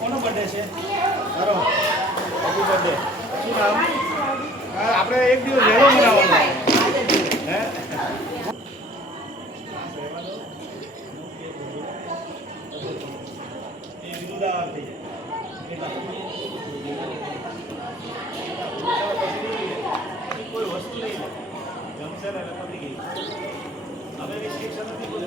કોનો બર્થડે છે? તારો હેપી બર્થડે. શું નામ? આપણે એક દિવસ વહેલો મનાવવાનો હે. એ વિરુદ્ધાવાર થઈ જાય. કોઈ વસ્તુ નહીં જમશે ને એટલે પતી ગઈ. હવે રિસ્ટ્રિક્શન નથી કોઈ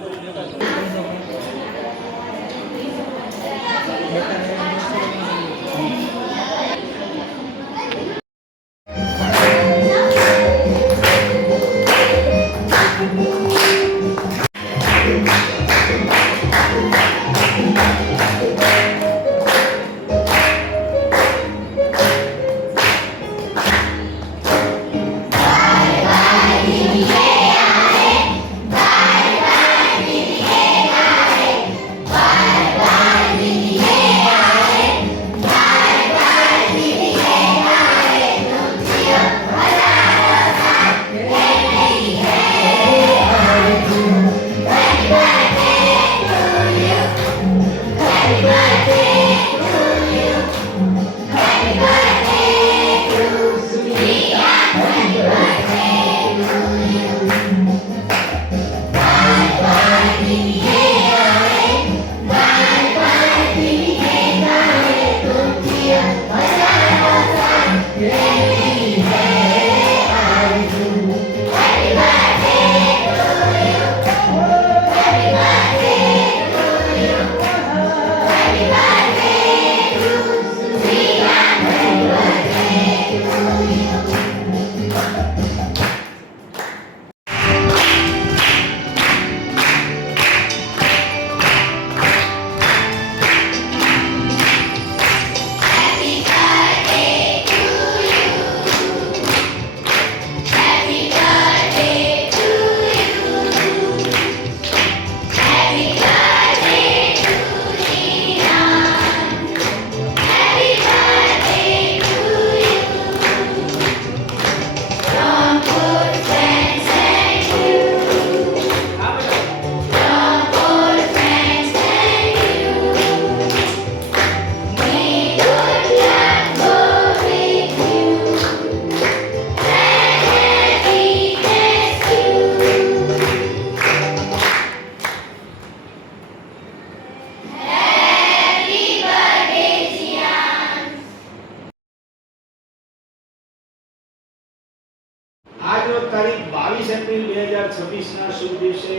તારીખ 22 એપ્રિલ 2026ના શુભ દિવસે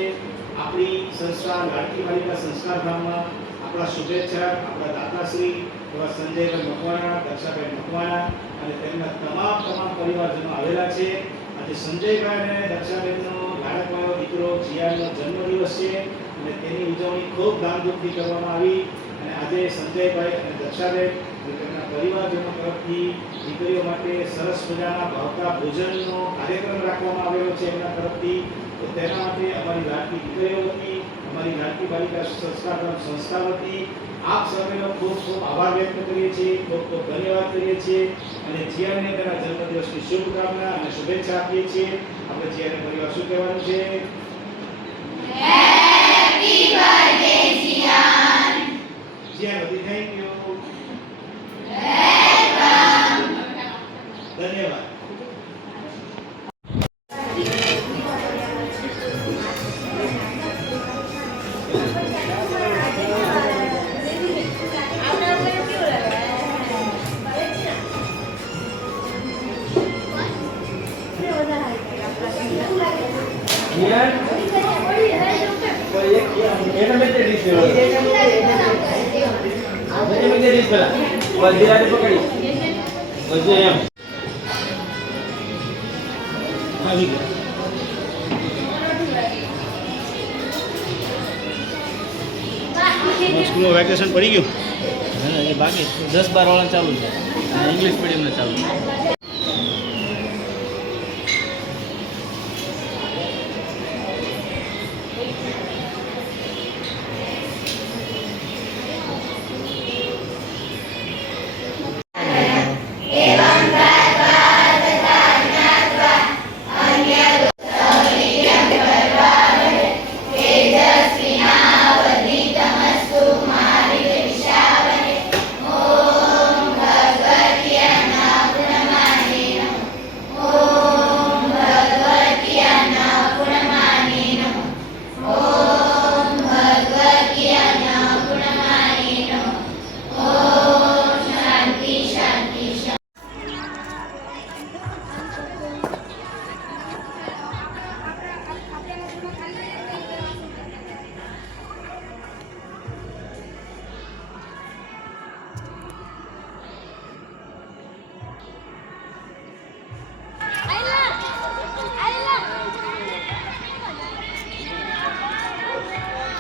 આપણી સંસ્થા લાડકી બાલિકા સંસ્કાર ધામમાં આપણા શુભેચ્છક આપણા દાતાશ્રી એવા સંજયભાઈ મકવાણા, દક્ષાબેન મકવાણા અને તેમના તમામ પરિવારજનો આવેલા છે. આજે સંજયભાઈ અને દક્ષાબેનનો લાડકવાયો દીકરો જીયાનો જન્મદિવસ છે અને તેની ઉજવણી ખૂબ ધામધૂમથી કરવામાં આવી. અને આજે સંજયભાઈ અને દક્ષાબેન તેમના પરિવારજનો તરફથી દીકરીઓ માટે સરસ મજાના ભાવતા ભોજનનો કાર્યક્રમ રાખવામાં આવેલો છે એમના તરફથી. તો તેના માટે અમારી લાડકી દીકરીઓ વતી, અમારી લાડકી બાલિકા સંસ્કાર સંસ્થા વતી આપ સર્વેનો ખૂબ ખૂબ આભાર વ્યક્ત કરીએ છીએ, ખૂબ ખૂબ ધન્યવાદ કરીએ છીએ અને જીયાને તેના જન્મદિવસની શુભકામના અને શુભેચ્છા આપીએ છીએ. આપણે જીયાને પરિવાર શું કહેવાનું છે? Happy birthday જીયાન. જીયાન વતી થેન્ક યુ. ધન્યવાદ. સ્કૂલમાં વેકેશન પડી ગયું? બાકી 10-12 વાળા ચાલુ છે, ઇંગ્લિશ મીડિયમને ચાલુ છે.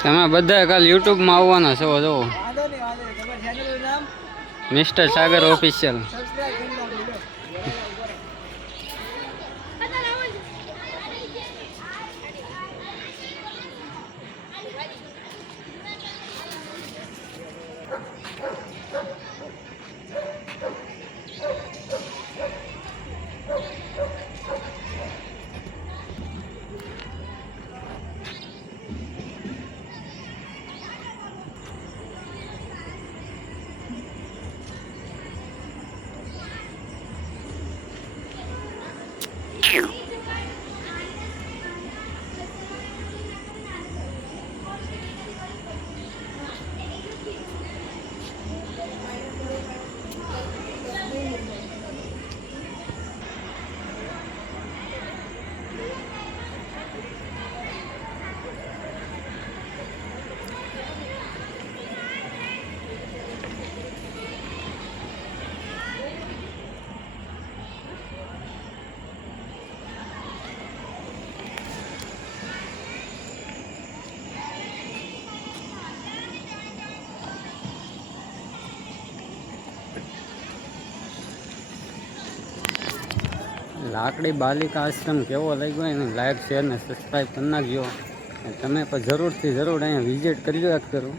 તમે બધા કાલ યુટ્યુબમાં આવવાના છો જો વાંધો નહીં તમારા ચેનલનું નામ મિસ્ટર સાગર ઓફિશિયલ. સબસ્ક્રાઇબ કરી નાખજો લો. લાકડી બાલિકા આશ્રમ કેવો લાગ્યો એને લાઈક શેર ને સબસ્ક્રાઈબ કરી નાખજો. અને તમે પણ જરૂરથી જરૂર અહીંયા વિઝિટ કરજો એક કરું.